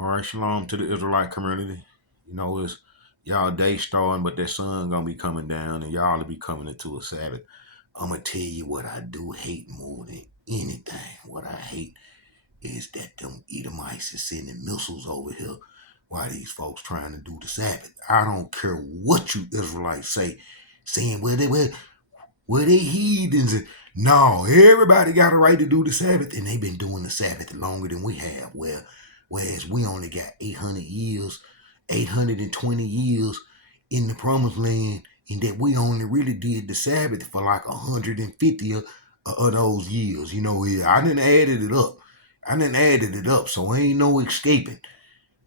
All right, shalom to the Israelite community. You know, it's y'all day starting, but that sun gonna be coming down and y'all will be coming into a Sabbath. I'm gonna tell you what I do hate more than anything. What I hate is that them Edomites is sending missiles over here while these folks trying to do the Sabbath. I don't care what you Israelites say, saying where they heathens. No, everybody got a right to do the Sabbath, and they've been doing the Sabbath longer than we have. Whereas we only got 800 years, 820 years in the promised land, and that we only really did the Sabbath for like 150 of those years. You know, I didn't added it up. So ain't no escaping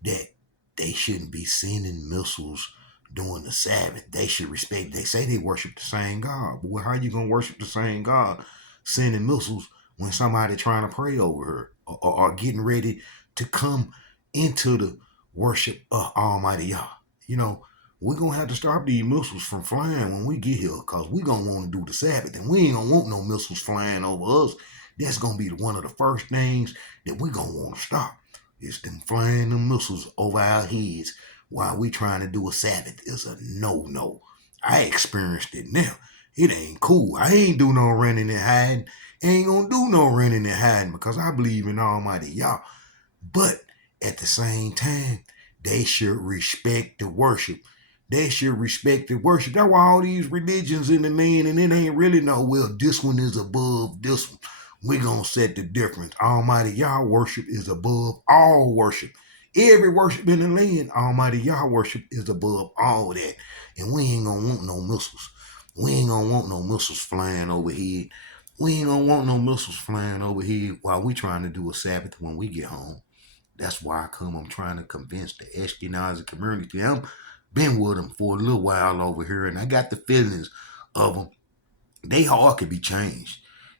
that they shouldn't be sending missiles during the Sabbath. They should respect. They say they worship the same God, but how you gonna worship the same God sending missiles when somebody trying to pray over her or getting ready to come into the worship of Almighty Yah? You know, we're gonna have to stop these missiles from flying when we get here, because we're gonna want to do the Sabbath, and we ain't gonna want no missiles flying over us. That's gonna be one of the first things that we're gonna want to stop. It's them flying them missiles over our heads while we trying to do a Sabbath is a no-no. I experienced it now. It ain't cool. I ain't do no running and hiding. Ain't gonna do no running and hiding because I believe in Almighty Yah. But at the same time, they should respect the worship. They should respect the worship. That's why all these religions in the land, and it ain't really no, well, this one is above this one. We're going to set the difference. Almighty Yah worship is above all worship. Every worship in the land, Almighty Yah worship is above all that. And we ain't going to want no missiles. We ain't going to want no missiles flying overhead. We ain't going to want no missiles flying overhead while we trying to do a Sabbath when we get home. That's why I'm trying to convince the Ashkenazi community. I've been with them for a little while over here, and I got the feelings of them. They heart can be changed.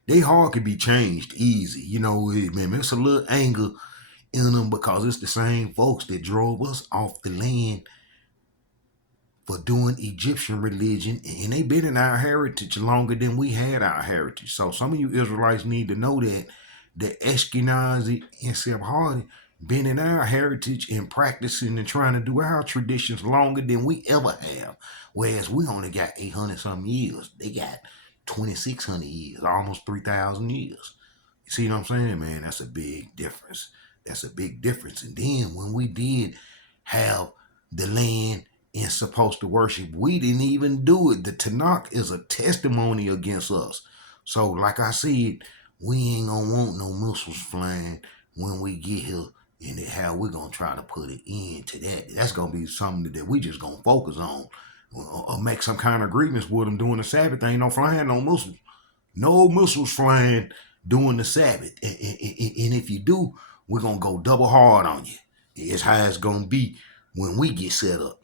They heart can be changed easy. You know, man, it's a little anger in them because it's the same folks that drove us off the land for doing Egyptian religion, and they've been in our heritage longer than we had our heritage. So some of you Israelites need to know that the Ashkenazi and Sephardi been in our heritage and practicing and trying to do our traditions longer than we ever have. Whereas we only got 800 some years. They got 2,600 years, almost 3,000 years. You see what I'm saying, man? That's a big difference. That's a big difference. And then when we did have the land and supposed to worship, we didn't even do it. The Tanakh is a testimony against us. So, like I said, we ain't gonna want no missiles flying when we get here, and how we're gonna try to put an end to that. That's gonna be something that we just gonna focus on, or make some kind of agreements with them during the Sabbath. Ain't no flying no missiles. No missiles flying during the Sabbath. And if you do, we're gonna go double hard on you. It's how it's gonna be when we get set up.